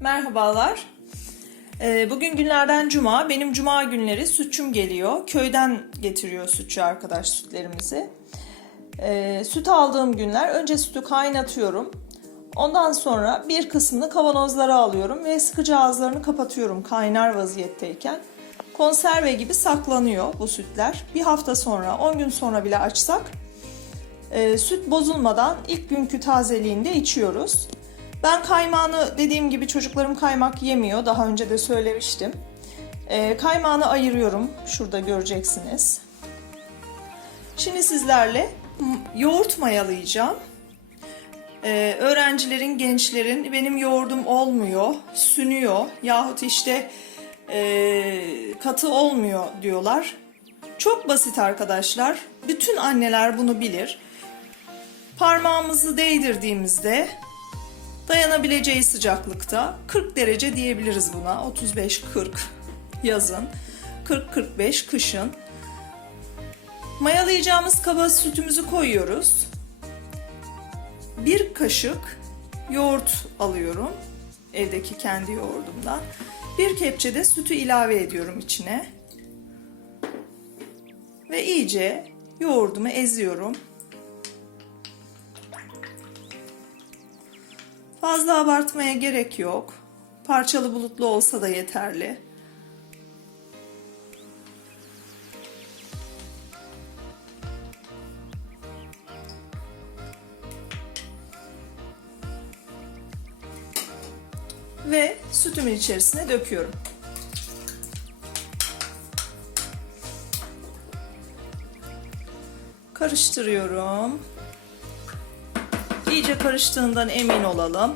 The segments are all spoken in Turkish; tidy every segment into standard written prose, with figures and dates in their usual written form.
Merhabalar. Bugün günlerden cuma. Benim cuma günleri sütçüm geliyor. Köyden getiriyor sütçü arkadaş sütlerimizi. Süt aldığım günler önce sütü kaynatıyorum. Ondan sonra bir kısmını kavanozlara alıyorum ve sıkıcı ağızlarını kapatıyorum kaynar vaziyetteyken. Konserve gibi saklanıyor bu sütler. Bir hafta sonra, 10 gün sonra bile açsak süt bozulmadan ilk günkü tazeliğinde içiyoruz. Ben kaymağını, dediğim gibi çocuklarım kaymak yemiyor. Daha önce de söylemiştim. Kaymağını ayırıyorum. Şurada göreceksiniz. Şimdi sizlerle yoğurt mayalayacağım. Öğrencilerin, gençlerin benim yoğurdum olmuyor, sünüyor yahut işte katı olmuyor diyorlar. Çok basit arkadaşlar. Bütün anneler bunu bilir. Parmağımızı değdirdiğimizde dayanabileceği sıcaklıkta 40 derece diyebiliriz buna. 35-40 yazın, 40-45 kışın. Mayalayacağımız kaba sütümüzü koyuyoruz. Bir kaşık yoğurt alıyorum. Evdeki kendi yoğurdumdan. Bir kepçe de sütü ilave ediyorum içine. Ve iyice yoğurdumu eziyorum. Fazla abartmaya gerek yok. Parçalı bulutlu olsa da yeterli. Ve sütümün içerisine döküyorum. Karıştırıyorum. İyice karıştığından emin olalım.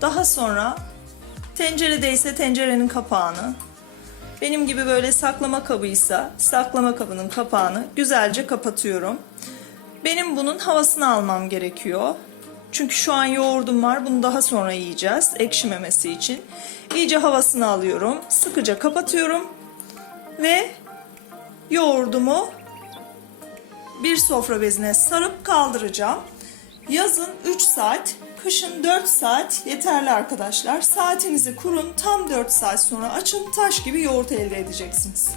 Daha sonra tenceredeyse tencerenin kapağını, benim gibi böyle saklama kabıysa saklama kabının kapağını güzelce kapatıyorum. Benim bunun havasını almam gerekiyor. Çünkü şu an yoğurdum var. Bunu daha sonra yiyeceğiz ekşimemesi için. İyice havasını alıyorum. Sıkıca kapatıyorum. Ve yoğurdumu bir sofra bezine sarıp kaldıracağım. Yazın 3 saat, kışın 4 saat yeterli arkadaşlar. Saatinizi kurun, tam 4 saat sonra açın, taş gibi yoğurt elde edeceksiniz.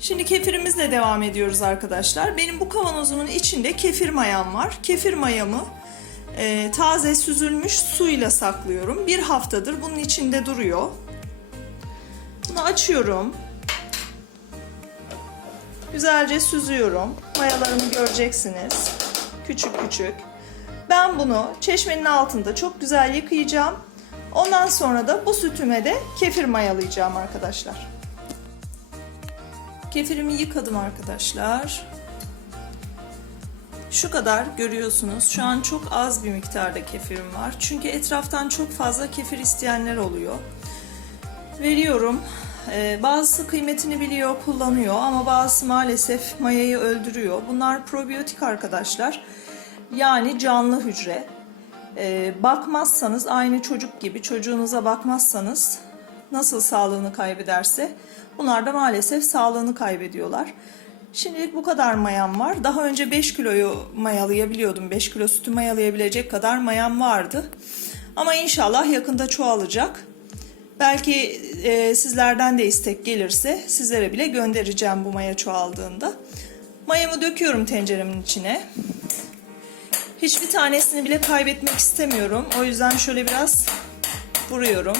Şimdi kefirimizle devam ediyoruz arkadaşlar. Benim bu kavanozumun içinde kefir mayam var. Kefir mayamı taze süzülmüş suyla saklıyorum. Bir haftadır bunun içinde duruyor. Bunu açıyorum. Güzelce süzüyorum. Mayalarını göreceksiniz. Küçük küçük. Ben bunu çeşmenin altında çok güzel yıkayacağım. Ondan sonra da bu sütüme de kefir mayalayacağım arkadaşlar. Kefirimi yıkadım arkadaşlar. Şu kadar görüyorsunuz. Şu an çok az bir miktarda kefirim var. Çünkü etraftan çok fazla kefir isteyenler oluyor. Veriyorum. Bazısı kıymetini biliyor, kullanıyor ama bazısı maalesef mayayı öldürüyor. Bunlar probiyotik arkadaşlar. Yani canlı hücre. Bakmazsanız aynı çocuk gibi çocuğunuza bakmazsanız nasıl sağlığını kaybederse bunlar da maalesef sağlığını kaybediyorlar. Şimdilik bu kadar mayam var. Daha önce 5 kiloyu mayalayabiliyordum. 5 kilo sütü mayalayabilecek kadar mayam vardı. Ama inşallah yakında çoğalacak. Belki sizlerden de istek gelirse sizlere bile göndereceğim bu maya çoğaldığında. Mayamı döküyorum tenceremin içine. Hiçbir tanesini bile kaybetmek istemiyorum. O yüzden şöyle biraz vuruyorum.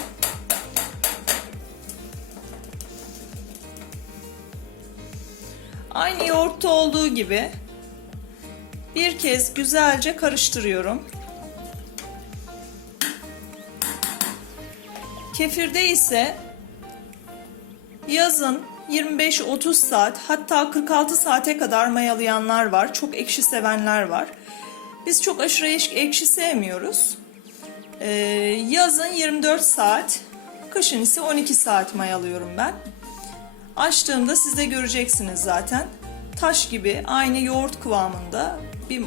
Aynı yoğurtta olduğu gibi bir kez güzelce karıştırıyorum. Kefirde ise yazın 25-30 saat hatta 46 saate kadar mayalayanlar var. Çok ekşi sevenler var. Biz çok aşırı ekşi sevmiyoruz. Yazın 24 saat, kışın ise 12 saat mayalıyorum ben. Açtığımda siz de göreceksiniz zaten. Taş gibi aynı yoğurt kıvamında bir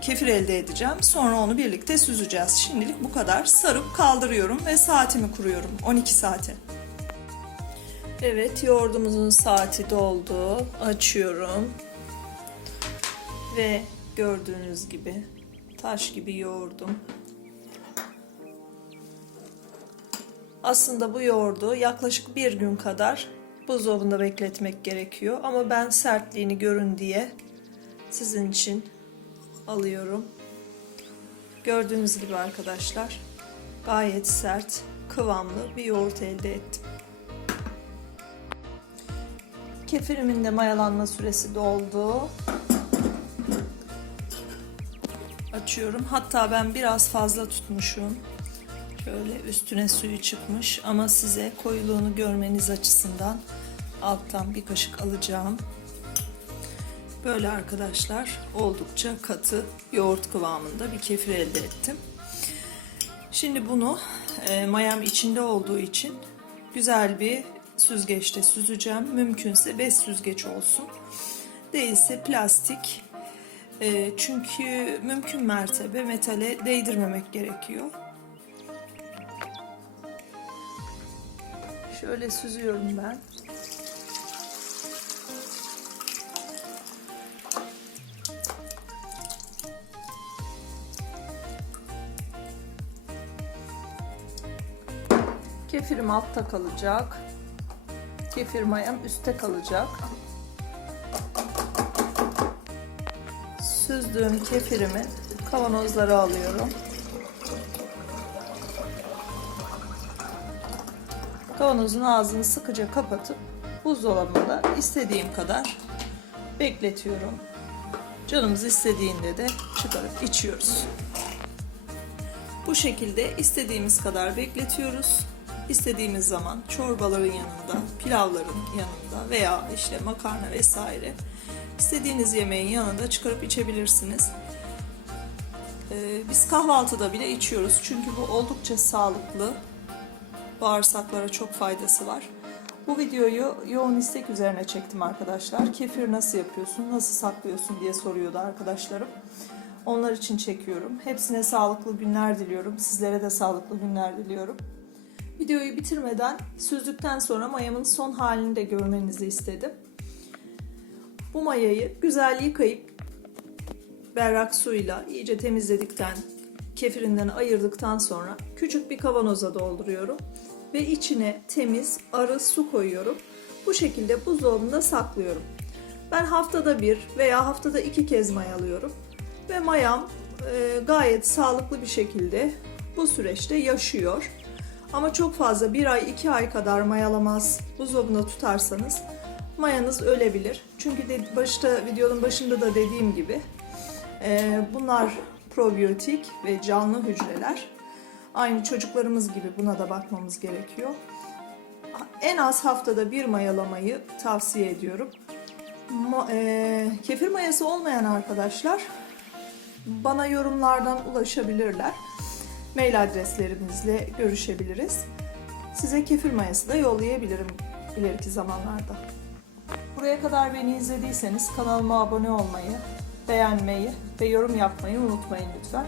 kefir elde edeceğim. Sonra onu birlikte süzeceğiz. Şimdilik bu kadar. Sarıp kaldırıyorum ve saatimi kuruyorum. 12 saate. Evet, yoğurdumuzun saati doldu. Açıyorum. Ve gördüğünüz gibi taş gibi yoğurdum. Aslında bu yoğurdu yaklaşık bir gün kadar buzdolabında bekletmek gerekiyor. Ama ben sertliğini görün diye sizin için alıyorum. Gördüğünüz gibi arkadaşlar gayet sert, kıvamlı bir yoğurt elde ettim. Kefirimin de mayalanma süresi doldu. Açıyorum. Hatta ben biraz fazla tutmuşum. Şöyle üstüne suyu çıkmış ama size koyuluğunu görmeniz açısından alttan bir kaşık alacağım. Böyle arkadaşlar oldukça katı yoğurt kıvamında bir kefir elde ettim. Şimdi bunu mayam içinde olduğu için güzel bir süzgeçte süzeceğim. Mümkünse bez süzgeç olsun. Değilse plastik. Çünkü mümkün mertebe metale değdirmemek gerekiyor. Şöyle süzüyorum ben. Kefirim altta kalacak. Kefir mayam üstte kalacak. Süzdüğüm kefirimi kavanozlara alıyorum. Kavanozun ağzını sıkıca kapatıp buzdolabında istediğim kadar bekletiyorum. Canımız istediğinde de çıkarıp içiyoruz. Bu şekilde istediğimiz kadar bekletiyoruz. İstediğimiz zaman çorbaların yanında, pilavların yanında veya işte makarna vesaire istediğiniz yemeğin yanında çıkarıp içebilirsiniz. Biz kahvaltıda bile içiyoruz çünkü bu oldukça sağlıklı. Bağırsaklara çok faydası var. Bu videoyu yoğun istek üzerine çektim arkadaşlar. Kefir nasıl yapıyorsun, nasıl saklıyorsun diye soruyordu arkadaşlarım. Onlar için çekiyorum. Hepsine sağlıklı günler diliyorum. Sizlere de sağlıklı günler diliyorum. Videoyu bitirmeden süzdükten sonra mayamın son halini de görmenizi istedim. Bu mayayı güzel yıkayıp berrak suyla iyice temizledikten, kefirinden ayırdıktan sonra küçük bir kavanoza dolduruyorum. Ve içine temiz, arı su koyuyorum. Bu şekilde buzdolabında saklıyorum. Ben haftada bir veya haftada 2 kez mayalıyorum. Ve mayam gayet sağlıklı bir şekilde bu süreçte yaşıyor. Ama çok fazla 1 ay 2 ay kadar mayalamaz buzdolabında tutarsanız mayanız ölebilir. Çünkü videonun başında da dediğim gibi bunlar probiyotik ve canlı hücreler. Aynı çocuklarımız gibi buna da bakmamız gerekiyor. En az haftada bir mayalamayı tavsiye ediyorum. Kefir mayası olmayan arkadaşlar bana yorumlardan ulaşabilirler. Mail adreslerimizle görüşebiliriz. Size kefir mayası da yollayabilirim ileriki zamanlarda. Buraya kadar beni izlediyseniz kanalıma abone olmayı, beğenmeyi ve yorum yapmayı unutmayın lütfen.